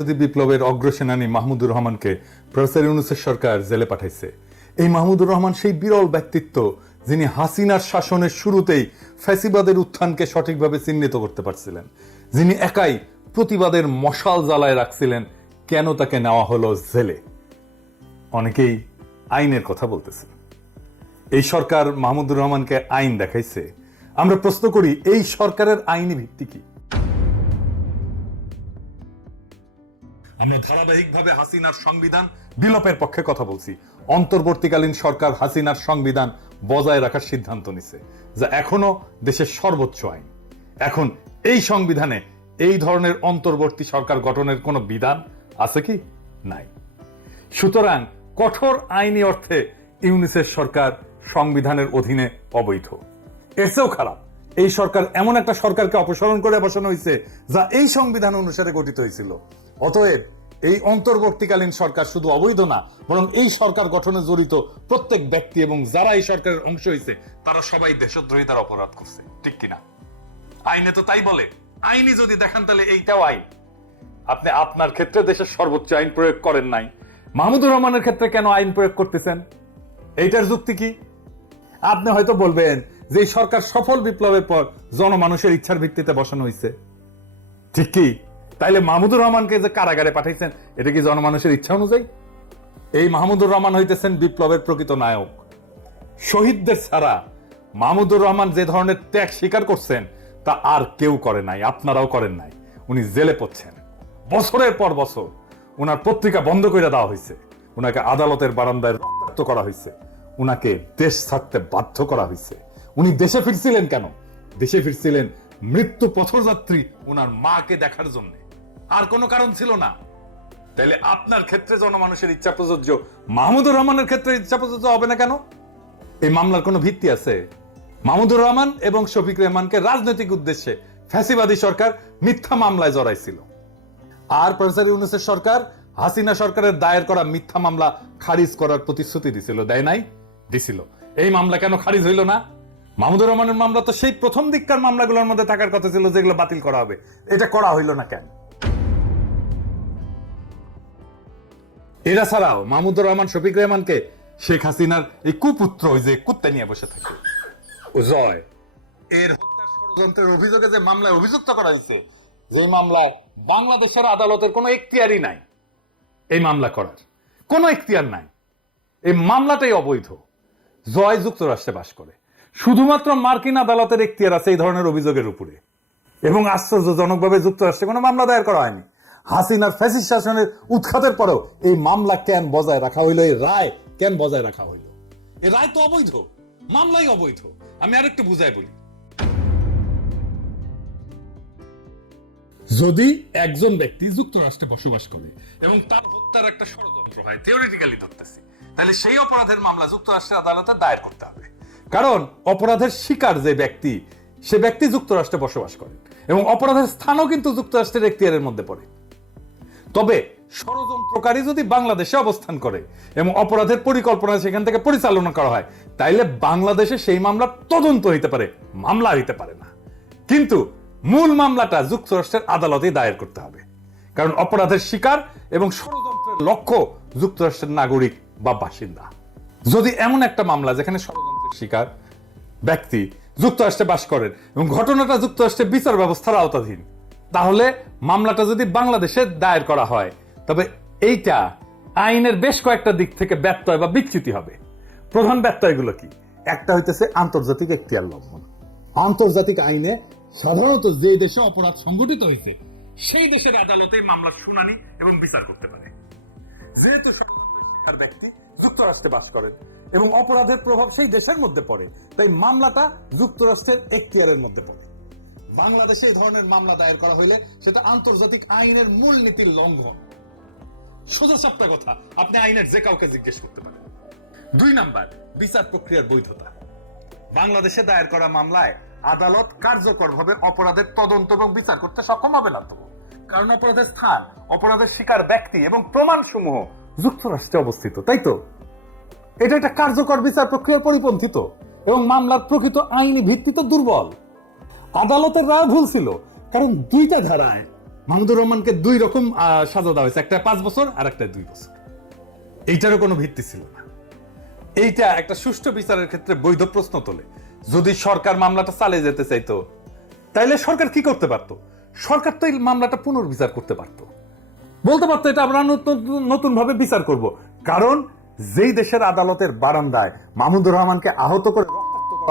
যদি বিপ্লবের অগ্রসেনানী মাহমুদুর রহমানকে প্রফেসর ইউনুসের সরকার জেলে পাঠাইছে। এই মাহমুদুর রহমান সেই বিরল ব্যক্তিত্ব যিনি হাসিনার শাসনের শুরুতেই ফ্যাসিবাদের উত্থানকে সঠিকভাবে চিহ্নিত করতে পারছিলেন। যিনি একাই প্রতিবাদের মশাল জ্বালায় রাখছিলেন, কেন তাকে নেওয়া হলো জেলে? অনেকেই আইনের কথা বলতেছে। এই সরকার মাহমুদুর রহমানকে আইন দেখাইছে। আমরা প্রশ্ন করি, এই সরকারের আইনি ভিত্তি কি? আমরা ধারাবাহিকভাবে হাসিনার সংবিধান বিলোপের পক্ষে কথা বলছি। অন্তর্বর্তীকালীন সরকার হাসিনার সংবিধান বজায় রাখার সিদ্ধান্ত নিছে, যা এখনও দেশের সর্বোচ্চ আইন। এখন এই সংবিধানে এই ধরনের অন্তর্বর্তী সরকার গঠনের কোনো বিধান আছে কি? নাই। সুতরাং কঠোর আইনি অর্থে ইউনিসেফ সরকার সংবিধানের অধীনে অবৈধ। চেয়েও খারাপ। এই সরকার এমন একটা সরকারকে অপসারণ করে বসানো হয়েছে যা এই সংবিধান অনুসারে গঠিত হয়েছিল অতএব এই অন্তর্বর্তীকালীন সরকার শুধু অবৈধ না, বরং এই সরকার গঠনে জড়িত প্রত্যেক ব্যক্তি এবং যারা এই সরকারের অংশ হয়েছে তারা সবাই দেশদ্রোহিতার অপরাধ করছে, ঠিক কিনা? আইনে তো তাই বলে, আইনি যদি দেখান তাহলে এইটাও আইন। আপনি আপনার ক্ষেত্রে দেশের সর্বোচ্চ আইন প্রয়োগ করেন নাই। মাহমুদুর রহমানের ক্ষেত্রে কেন আইন প্রয়োগ করতেছেন? এইটার যুক্তি কি? আপনি হয়তো বলবেন যে সরকার সফল বিপ্লবের পর জনমানুষের ইচ্ছার ভিত্তিতে বসানো হয়েছে ঠিক কি? তাইলে মাহমুদুর রহমানকে যে কারাগারে পাঠাইছেন, এটা কি জনমানুষের ইচ্ছা অনুযায়ী? এই মাহমুদুর রহমান হইতেছেন বিপ্লবের প্রকৃত নায়ক। শহীদদের ছাড়া মাহমুদুর রহমান যে ধরনের ত্যাগ স্বীকার করছেন, তা আর কেউ করে নাই, আপনারাও করেন নাই। উনি জেলে পড়ছেন। বছরের পর বছর উনার পত্রিকা বন্ধ করে দেওয়া হয়েছে উনাকে আদালতের বারান্দায় রক্তাক্ত করা হয়েছে উনাকে দেশ ছাড়তে বাধ্য করা হয়েছে উনি দেশে ফিরছিলেন কেন? দেশে ফিরছিলেন মৃত্যু পথযাত্রী উনার মাকে দেখার জন্য। আর কোনো কারণ ছিল না। তাহলে আপনার ক্ষেত্রে জনমানুষের ইচ্ছা প্রযোজ্য, মাহমুদুর রহমানের ক্ষেত্রে ইচ্ছা প্রযোজ্য হবে না কেন? এই মামলার কোনো ভিত্তি আছে? মাহমুদুর রহমান এবং শফিক রহমানকে রাজনৈতিক উদ্দেশ্যে ফ্যাসিবাদী সরকার মিথ্যা মামলায় জড়াইছিল। আর প্রফেসর ইউনুসের সরকার হাসিনা সরকারের দায়ের করা মিথ্যা মামলা খারিজ করার প্রতিশ্রুতি দিছিল, দেয় নাই? দিছিল। এই মামলা কেন খারিজ হইল না? মাহমুদুর রহমানের মামলা তো সেই প্রথম দিককার মামলাগুলোর মধ্যে থাকার কথা ছিল যেগুলো বাতিল করা হবে। এটা করা হইল না কেন? এরা ছাড়াও মাহমুদুর রহমান, শফিক রহমানকে শেখ হাসিনার এই কুপুত্র ওই যে কুত্তা নিয়ে বসে থাকে। ও জয় এর ষড়যন্ত্রের অভিযোগে যে মামলায় অভিযুক্ত করা হয়েছে যে মামলায় বাংলাদেশের আদালতের কোনো এখতিয়ারই নাই, এই মামলা করার। কোনো এখতিয়ার নাই। এই মামলাটাই অবৈধ। জয় যুক্তরাষ্ট্রে বাস করে। শুধুমাত্র মার্কিন আদালতের এখতিয়ার আছে এই ধরনের অভিযোগের উপরে। এবং আশ্চর্যজনকভাবে যুক্তরাষ্ট্রে কোনো মামলা দায়ের করা হয়নি। হাসিনার ফ্যাসিস শাসনের উৎখাতের পরেও এই মামলা কেন বজায় রাখা হইল? এই রায় কেন বজায় রাখা হইল? এই রায় তো অবৈধ। মামলাই অবৈধ। আমি আরেকটু বুঝাই বলি। যদি একজন ব্যক্তি যুক্তরাষ্ট্রে বসবাস করে এবং তার হত্যার একটা ষড়যন্ত্র হয় থিওরিটিক্যালি ধরতেছি, তাহলে সেই অপরাধের মামলা যুক্তরাষ্ট্রের আদালতে দায়ের করতে হবে। কারণ অপরাধের শিকার যে ব্যক্তি, সে ব্যক্তি যুক্তরাষ্ট্রে বসবাস করে এবং অপরাধের স্থানও কিন্তু যুক্তরাষ্ট্রের এখতিয়ারের মধ্যে পড়ে। তবে ষড়যন্ত্রকারী যদি বাংলাদেশে অবস্থান করে এবং অপরাধের পরিকল্পনা সেখান থেকে পরিচালনা করা হয়, তাইলে বাংলাদেশে সেই মামলা তদন্ত হইতে পারে, মামলা হইতে পারে না। কিন্তু মূল মামলাটা যুক্তরাষ্ট্রের আদালতে দায়ের করতে হবে। কারণ অপরাধের শিকার এবং ষড়যন্ত্রের লক্ষ্য যুক্তরাষ্ট্রের নাগরিক বা বাসিন্দা। যদি এমন একটা মামলা যেখানে ষড়যন্ত্রের শিকার, ব্যক্তি যুক্তরাষ্ট্রে বাস করেন এবং ঘটনাটা যুক্তরাষ্ট্রের বিচার ব্যবস্থার আওতাধীন। তাহলে মামলাটা যদি বাংলাদেশে দায়ের করা হয়, তবে এইটা আইনের বেশ কয়েকটা দিক থেকে ব্যত্যয় বা বিচ্যুতি হবে। প্রধান ব্যত্যয়গুলো কি? একটা হইতেছে আন্তর্জাতিক এখতিয়ার লঙ্ঘন। আন্তর্জাতিক আইনে সাধারণত যে দেশে অপরাধ সংঘটিত হয়েছে সেই দেশের আদালতে মামলার শুনানি এবং বিচার করতে পারে। যেহেতু ব্যক্তি যুক্তরাষ্ট্রে বাস করেন এবং অপরাধের প্রভাব সেই দেশের মধ্যে পড়ে। তাই মামলাটা যুক্তরাষ্ট্রের এখতিয়ারের মধ্যে পড়ে। বাংলাদেশে এই ধরনের মামলা দায়ের করা হইলে সেটা আন্তর্জাতিক আইনের মূল নীতির লঙ্ঘন। সোজা সাপ্তা কথা, আপনি আইনের যে কাউকে জিজ্ঞেস করতে পারেন। দুই নাম্বার, বিচার প্রক্রিয়ার বৈধতা। বাংলাদেশে দায়ের করা মামলায় আদালত কার্যকরভাবে অপরাধের তদন্ত এবং বিচার করতে সক্ষম হবে না তো। কারণ অপরাধের স্থান, অপরাধের শিকার ব্যক্তি এবং প্রমাণ সমূহ যুক্তরাষ্ট্রে অবস্থিত, তাই তো? এটা একটা কার্যকর বিচার প্রক্রিয়ার পরিপন্থী তো এবং মামলার প্রকৃত আইনি ভিত্তি তো দুর্বল। আদালতের রায় ভুল ছিল, কারণ দুইটা ধারায় মাহমুদুর রহমানকে দুই রকম সাজা দেওয়া হয়েছে, একটা পাঁচ বছর আর একটা দুই বছর। এইটারও কোনো ভিত্তি ছিল না। এইটা একটা সুষ্ঠু বিচারের ক্ষেত্রে বৈধ প্রশ্ন তোলে। যদি সরকার মামলাটা চালিয়ে যেতে চাইতো, তাইলে সরকার কি করতে পারতো? সরকার তো এই মামলাটা পুনর্বিচার করতে পারতো। বলতে পারতো এটা আমরা নতুন ভাবে বিচার করব। কারণ যেই দেশের আদালতের বারান্দায় মাহমুদুর রহমানকে আহত করে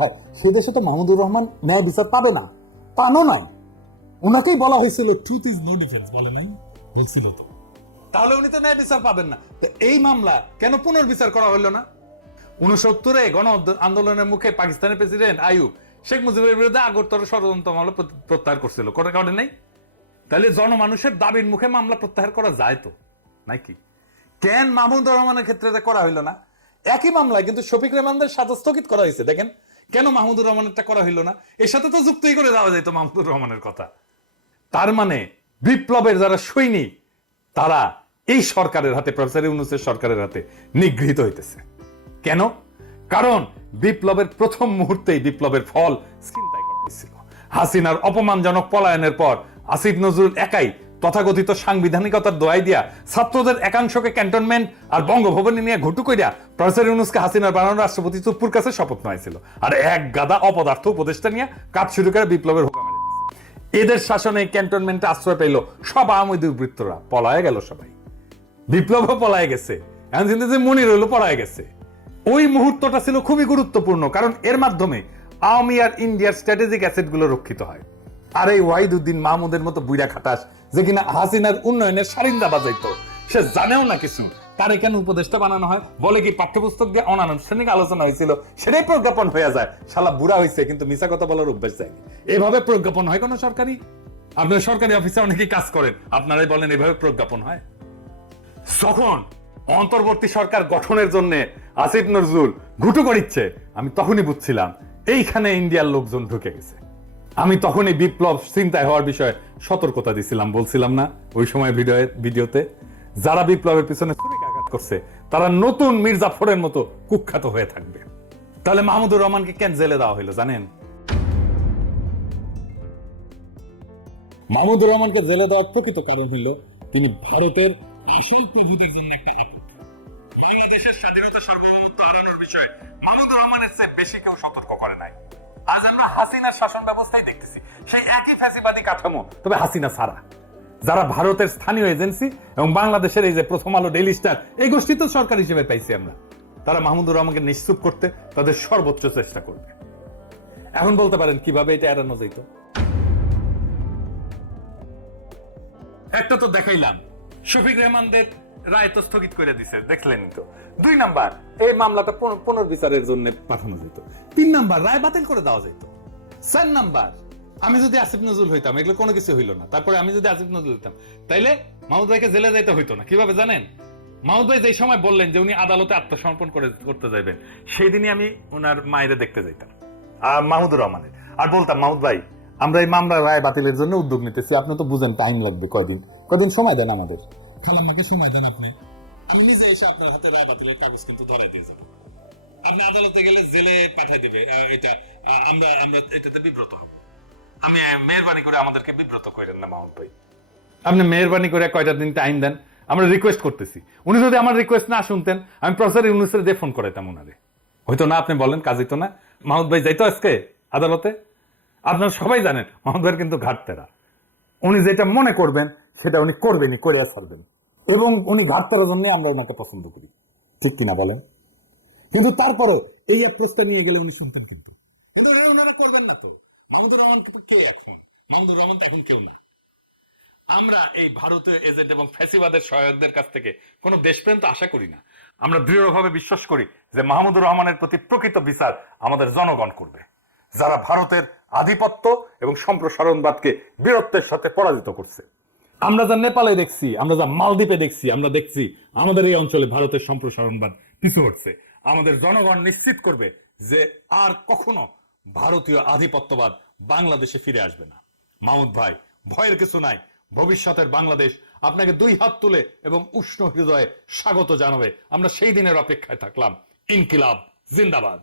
হয় সে দেশে তো মাহমুদুর রহমান ন্যায় বিচার পাবে না। পানো নাই। ওনাকেই বলা হয়েছিল ট্রুথ ইজ নো ডিফেন্স বলে নাই, বলছিল তো। তাহলে উনি তো ন্যায় বিচার পাবেন না। এই মামলা কেন পুনর্বিচার করা হলো না? উনসত্তরে গণ আন্দোলনের মুখে পাকিস্তানের প্রেসিডেন্ট আয়ুব শেখ মুজিবের বিরুদ্ধে আগরতলা ষড়যন্ত্র মামলা প্রত্যাহার করছিল। করে কারণে নেই? তাহলে জনমানুষের দাবির মুখে মামলা প্রত্যাহার করা যায় তো, নাকি? কেন মাহমুদ রহমানের ক্ষেত্রে করা হইল না? একই মামলায় কিন্তু শফিক রহমানদের সাজা স্থগিত করা হয়েছে। দেখেন, কেন মাহমুদুর রহমানেরটা করা হইল না? এর সাথে তো যুক্তই করে দেওয়া যেত মাহমুদুর রহমানের কথা। তার মানে বিপ্লবের যারা সৈনিক, তারা এই সরকারের হাতে, প্রফেসর ইউনুসের সরকারের হাতে নিগৃহীত হইতেছে। কেন? কারণ বিপ্লবের প্রথম মুহূর্তেই বিপ্লবের ফল চিন্তাই করা হয়েছিল। হাসিনার অপমানজনক পলায়নের পর আসিফ নজরুল একাই তথাকথিত সাংবিধানিকতার দোয়াই দিয়া ছাত্রদের একাংশকে ক্যান্টনমেন্ট আর বঙ্গভবনে নিয়ে ঘটু কইরা প্রফেসর ইউনুসকে হাসিনার বানানো রাষ্ট্রপতি চুপ্পুর কাছে শপথ নয়েছিল আর এক গাদা অপদার্থ উপদেষ্টা নিয়ে কাজ শুরু করে বিপ্লবের হুকা এদের শাসনে ক্যান্টনমেন্টে আশ্রয় পেল সব আওয়ামী দুর্বৃত্তরা পলায় গেল সবাই। বিপ্লবও পলায় গেছে। এখন কিন্তু যে মনির হইল, পলায় গেছে। ওই মুহূর্তটা ছিল খুবই গুরুত্বপূর্ণ, কারণ এর মাধ্যমে আওয়ামী আর ইন্ডিয়ার স্ট্র্যাটেজিক অ্যাসেটগুলো রক্ষিত হয়। আর এই ওয়াহিদুদ্দিন মাহমুদের মতো বুইরা খাটাস, যে কিনা হাসিনার উন্নয়নের সারিন্দা বাজাইতো। সে জানেও না কিছু। তার এখানে উপদেষ্টা বানানো হয়। বলে কি, পাঠ্যপুস্তক দিয়ে অনানুষ্ঠানিক আলোচনা হয়েছিল। সেটাই প্রজ্ঞাপন হয়ে যায়। শালা বুড়া হয়েছে কিন্তু মিশা কথা বলার অভ্যাস যায়নি। এভাবে প্রজ্ঞাপন হয় কোনো সরকারি? আপনার সরকারি অফিসে অনেকেই কাজ করেন। আপনারাই বলেন, এভাবে প্রজ্ঞাপন হয়? যখন অন্তর্বর্তী সরকার গঠনের জন্য আসিফ নজরুল ঘুটু করিচ্ছে আমি তখনই বুঝছিলাম, এইখানে ইন্ডিয়ার লোকজন ঢুকে গেছে। আমি তখনই বিপ্লব চিন্তায় হওয়ার বিষয়ে সতর্কতা দিছিলাম, বলছিলাম না ওই সময় ভিডিও ভিডিওতে। যারা বিপ্লবের পিছনে ছুরিকাঘাত করছে, তারা নতুন মির্জাফরের মতো কুখ্যাত হয়ে থাকবে। তাহলে মাহমুদুর রহমানকে কেন জেলে দেওয়া হইল জানেন? মাহমুদুর রহমানকে জেলে দেওয়ার প্রকৃত কারণ হইল তিনি ভারতের আসল প্রভৃতির জন্য একটা তবে হাসিনা ছাড়া। যারা ভারতের স্থানীয় এজেন্সি এবং বাংলাদেশের এই যে প্রথম আলো ডেইলি স্টার, এই গোষ্ঠী তো সরকার হিসেবে পাইছি আমরা। তারা মাহমুদুর রহমানকে নিশ্চুপ করতে তাদের সর্বোচ্চ চেষ্টা করবে। এখন বলতে পারেন, কীভাবে এটা এড়ানো যেত একটা তো দেখাইলাম। শফিক রহমানদের রায় তো স্থগিত করে দিছে, দেখলেন তো। দুই নাম্বার, এই মামলাটা পুন- পুনর্বিচারের জন্য পাঠানো যেত তিন নাম্বার, রায় বাতিল করে দেওয়া যেত চার নাম্বার আমি যদি আসিফ নজরুল হইতাম এগুলো কোনো কিছু হইল না। তারপরে আমি যদি আসিফ নজরুল হইতাম তাইলে মাহমুদ ভাইকে জেলে যাইতে হইতো না। কীভাবে জানেন? মাহমুদ ভাই যে সময় বললেন যে উনি আদালতে আত্মসমর্পণ করে করতে যাবেন সেই দিনই আমি ওনার মায়েরে দেখতে যাইতাম। মাহমুদুর রহমানের। আর বলতাম মাহমুদ ভাই আমরা এই মামলার রায় বাতিলের জন্য উদ্যোগ নিতেছি। আপনি তো বুঝেন টাইম লাগবে কয়দিন। কয়দিন সময় দেন আমাদের? খালাম্মাকে সময় দেন আপনি। আমি নিজে এসে আপনার হাতে রায় বাতিলের কাগজ কিন্তু ধরে দিয়ে যাব। আপনি আদালতে গেলে জেলে পাঠিয়ে দিবে। এটা আমরা আমরা এটাতে বিব্রত হব। আমি মেহরবানি করে আমাদেরকে বিব্রত করেন না মাহমুদ ভাই। আপনি মেহরবানি করে কয়টা দিন টাইম দেন? আমরা রিকোয়েস্ট করতেছি। উনি যদি আমার রিকোয়েস্ট না শুনতেন আমি প্রফেসর ইউনুসের দিয়ে ফোন করাইতাম ওনারে হয়তো না আপনি বলেন কাজ হইতো না। মাহমুদ ভাই যাইতো আজকে আদালতে? আপনারা সবাই জানেন মাহমুদ ভাইয়ের কিন্তু ঘাটতেরা। উনি যেটা মনে করবেন সেটা উনি করবেনই করে ছাড়বেন। এবং উনি ঘাটতেরার জন্য আমরা ওনাকে পছন্দ করি। ঠিক কিনা বলেন? কিন্তু তারপরও এই অ্যাপ্রোচটা নিয়ে গেলে উনি শুনতেন কিন্তু। কিন্তু ওনারা করবেন না তো? মাহমুদুর রহমান কে এখন? মাহমুদুর রহমান তো এখন কেউ না। আমরা এই ভারতীয় এজেন্ট এবং ফ্যাসিবাদের সহায়কদের কাছ থেকে কোনো দেশপ্রেম তো আশা করি না। আমরা দৃঢ়ভাবে বিশ্বাস করি যে মাহমুদুর রহমানের প্রতি প্রকৃত বিচার আমাদের জনগণ করবে। যারা ভারতের আধিপত্য এবং সম্প্রসারণবাদকে বীরত্বের সাথে পরাজিত করছে। আমরা যা নেপালে দেখছি, আমরা যা মালদ্বীপে দেখছি, আমরা দেখছি আমাদের এই অঞ্চলে ভারতের সম্প্রসারণবাদ পিছু হচ্ছে আমাদের জনগণ নিশ্চিত করবে যে আর কখনো ভারতীয় আধিপত্যবাদ বাংলাদেশে ফিরে আসবে না। মাহমুদ ভাই, ভয়ের কিছু নাই। ভবিষ্যতের বাংলাদেশ আপনাকে দুই হাত তুলে এবং উষ্ণ হৃদয়ে স্বাগত জানাবে। আমরা সেই দিনের অপেক্ষায় থাকলাম। ইনকিলাব, জিন্দাবাদ।